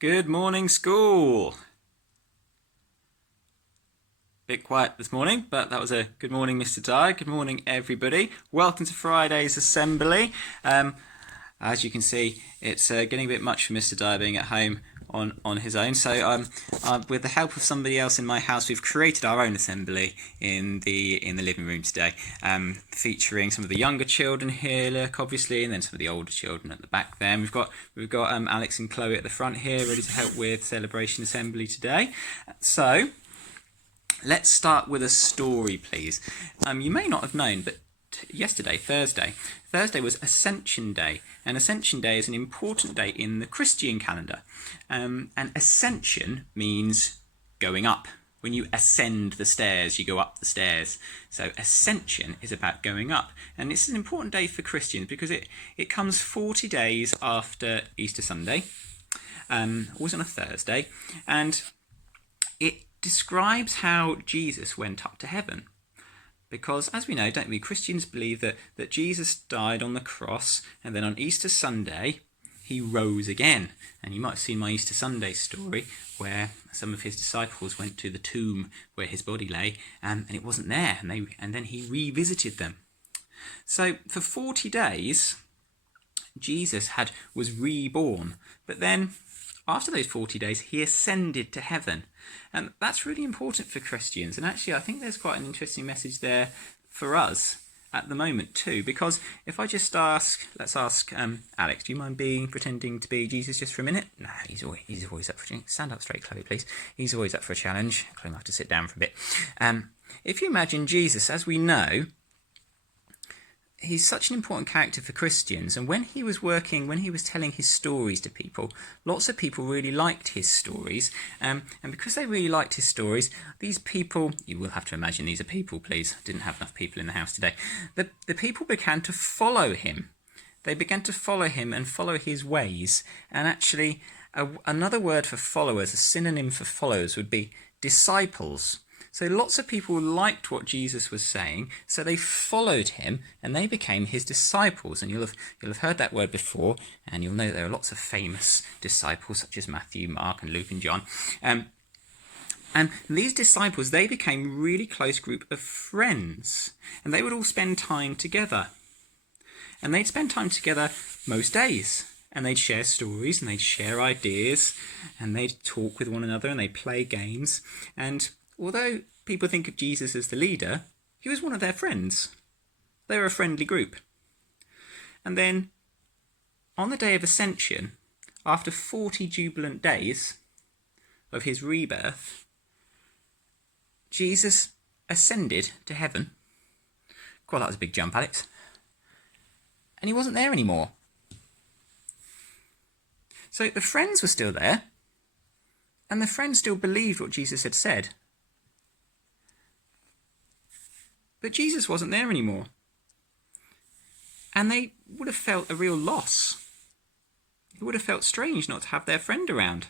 Good morning, school. Bit quiet this morning, but that was a good morning, Mr. Dye. Good morning, everybody. Welcome to Friday's assembly. As you can see, it's getting a bit much for Mr. Dye being at home on his own. So, with the help of somebody else in my house, we've created our own assembly in the living room today, featuring some of the younger children here, look, obviously, and then some of the older children at the back there. And we've got Alex and Chloe at the front here, ready to help with celebration assembly today. So, let's start with a story, please. You may not have known, but yesterday, Thursday was Ascension Day, and Ascension Day is an important day in the Christian calendar. And ascension means going up. When you ascend the stairs, you go up the stairs. So ascension is about going up. And it's an important day for Christians because it comes 40 days after Easter Sunday, always on a Thursday, and it describes how Jesus went up to heaven. Because, as we know, don't we, Christians believe that Jesus died on the cross, and then on Easter Sunday, he rose again. And you might have seen my Easter Sunday story, where some of his disciples went to the tomb where his body lay, and it wasn't there, and then he revisited them. So, for 40 days, Jesus was reborn, but then after those 40 days, he ascended to heaven. And that's really important for Christians. And actually, I think there's quite an interesting message there for us at the moment too. Because if I just let's ask Alex, do you mind pretending to be Jesus just for a minute? No, he's always up for a challenge. Stand up straight, Chloe, please. He's always up for a challenge. Chloe might have to sit down for a bit. If you imagine Jesus, as we know, he's such an important character for Christians, and when he was telling his stories to people, lots of people really liked his stories, and because they really liked his stories, these people, you will have to imagine these are people, please, didn't have enough people in the house today, the people began to follow him. They began to follow him and follow his ways, and actually another word for followers, a synonym for followers, would be disciples. So lots of people liked what Jesus was saying, so they followed him and they became his disciples. And you'll have heard that word before, and you'll know there are lots of famous disciples such as Matthew, Mark, and Luke and John. And these disciples, they became a really close group of friends, and they would all spend time together. And they'd spend time together most days. And they'd share stories, and they'd share ideas, and they'd talk with one another, and they'd play games. And although people think of Jesus as the leader, he was one of their friends. They were a friendly group. And then, on the day of Ascension, after 40 jubilant days of his rebirth, Jesus ascended to heaven. God, that was a big jump, Alex. And he wasn't there anymore. So the friends were still there, and the friends still believed what Jesus had said. But Jesus wasn't there anymore. And they would have felt a real loss. It would have felt strange not to have their friend around.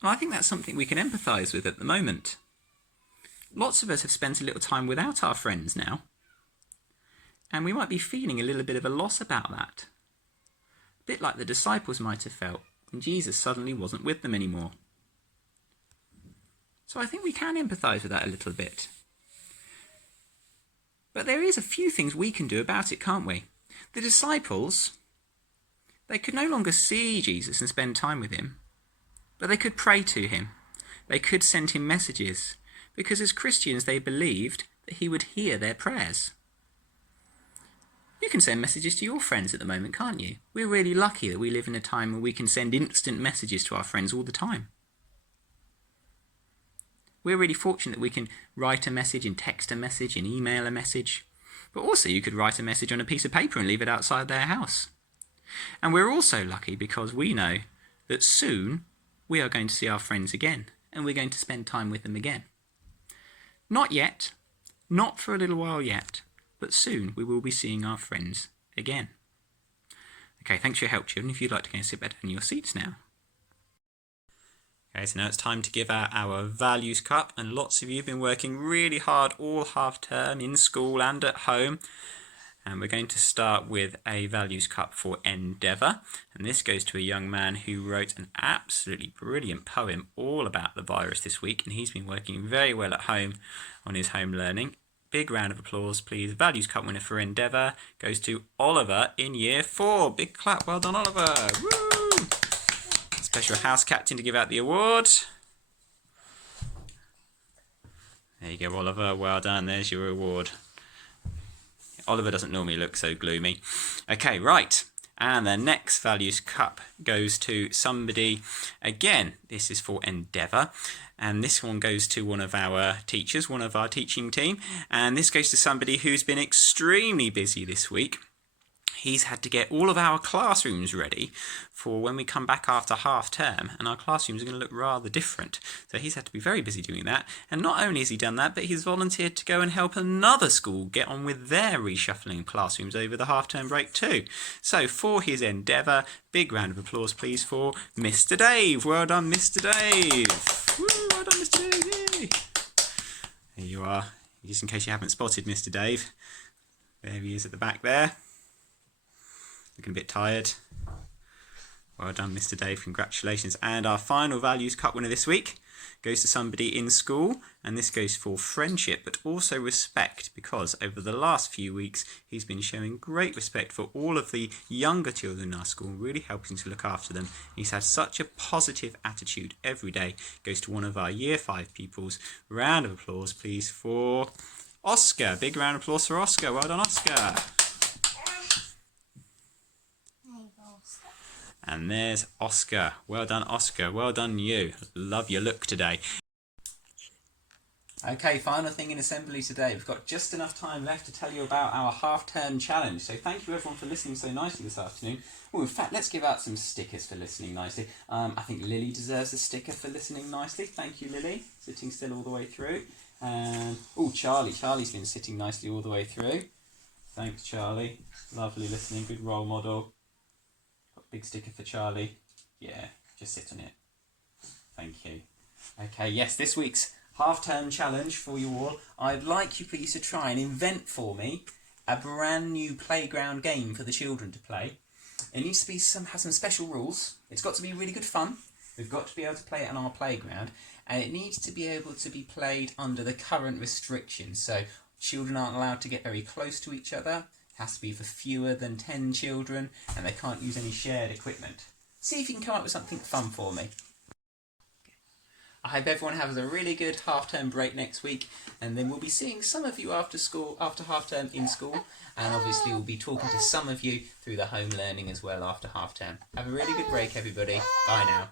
And I think that's something we can empathise with at the moment. Lots of us have spent a little time without our friends now. And we might be feeling a little bit of a loss about that. A bit like the disciples might have felt when Jesus suddenly wasn't with them anymore. So I think we can empathise with that a little bit. But there is a few things we can do about it, can't we? The disciples, they could no longer see Jesus and spend time with him, but they could pray to him. They could send him messages, because as Christians they believed that he would hear their prayers. You can send messages to your friends at the moment, can't you? We're really lucky that we live in a time where we can send instant messages to our friends all the time. We're really fortunate that we can write a message and text a message and email a message. But also you could write a message on a piece of paper and leave it outside their house. And we're also lucky because we know that soon we are going to see our friends again, and we're going to spend time with them again. Not yet, not for a little while yet, but soon we will be seeing our friends again. Okay, thanks for your help, children. If you'd like to go and sit back in your seats now. Okay, so now it's time to give out our values cup, and lots of you have been working really hard all half term in school and at home. And we're going to start with a Values Cup for Endeavour. And this goes to a young man who wrote an absolutely brilliant poem all about the virus this week. And he's been working very well at home on his home learning. Big round of applause, please. Values Cup winner for Endeavour goes to Oliver in Year 4. Big clap. Well done, Oliver. Woo! Special house captain to give out the award. There you go, Oliver. Well done. There's your award. Oliver doesn't normally look so gloomy. Okay, right. And the next Values Cup goes to somebody, again, this is for Endeavour. And this one goes to one of our teachers, one of our teaching team. And this goes to somebody who's been extremely busy this week. He's had to get all of our classrooms ready for when we come back after half term, and our classrooms are going to look rather different. So he's had to be very busy doing that. And not only has he done that, but he's volunteered to go and help another school get on with their reshuffling classrooms over the half term break too. So for his endeavour, big round of applause please for Mr. Dave. Well done, Mr. Dave. Woo, well done, Mr. Dave. Yay. There you are, just in case you haven't spotted Mr. Dave. There he is at the back there. Looking a bit tired. Well done, Mr. Dave. Congratulations. And our final Values Cup winner this week goes to somebody in school. And this goes for friendship, but also respect, because over the last few weeks, he's been showing great respect for all of the younger children in our school, really helping to look after them. He's had such a positive attitude every day. Goes to one of our Year 5 pupils. Round of applause, please, for Oscar. Big round of applause for Oscar. Well done, Oscar. And there's Oscar. Well done, Oscar. Well done, you. Love your look today. Okay, final thing in assembly today. We've got just enough time left to tell you about our half-term challenge. So thank you everyone for listening so nicely this afternoon. Oh, in fact, let's give out some stickers for listening nicely. I think Lily deserves a sticker for listening nicely. Thank you, Lily. Sitting still all the way through. And oh, Charlie. Charlie's been sitting nicely all the way through. Thanks, Charlie. Lovely listening. Good role model. Big sticker for Charlie. Yeah, just sit on it. Thank you. Okay, yes, this week's half-term challenge for you all. I'd like you please to try and invent for me a brand new playground game for the children to play. It needs to be have some special rules. It's got to be really good fun. We've got to be able to play it on our playground, and it needs to be able to be played under the current restrictions. So children aren't allowed to get very close to each other. Has to be for fewer than 10 children, and they can't use any shared equipment. See if you can come up with something fun for me. I hope everyone has a really good half-term break next week, and then we'll be seeing some of you after half-term in school, and obviously we'll be talking to some of you through the home learning as well after half-term. Have a really good break, everybody. Bye now.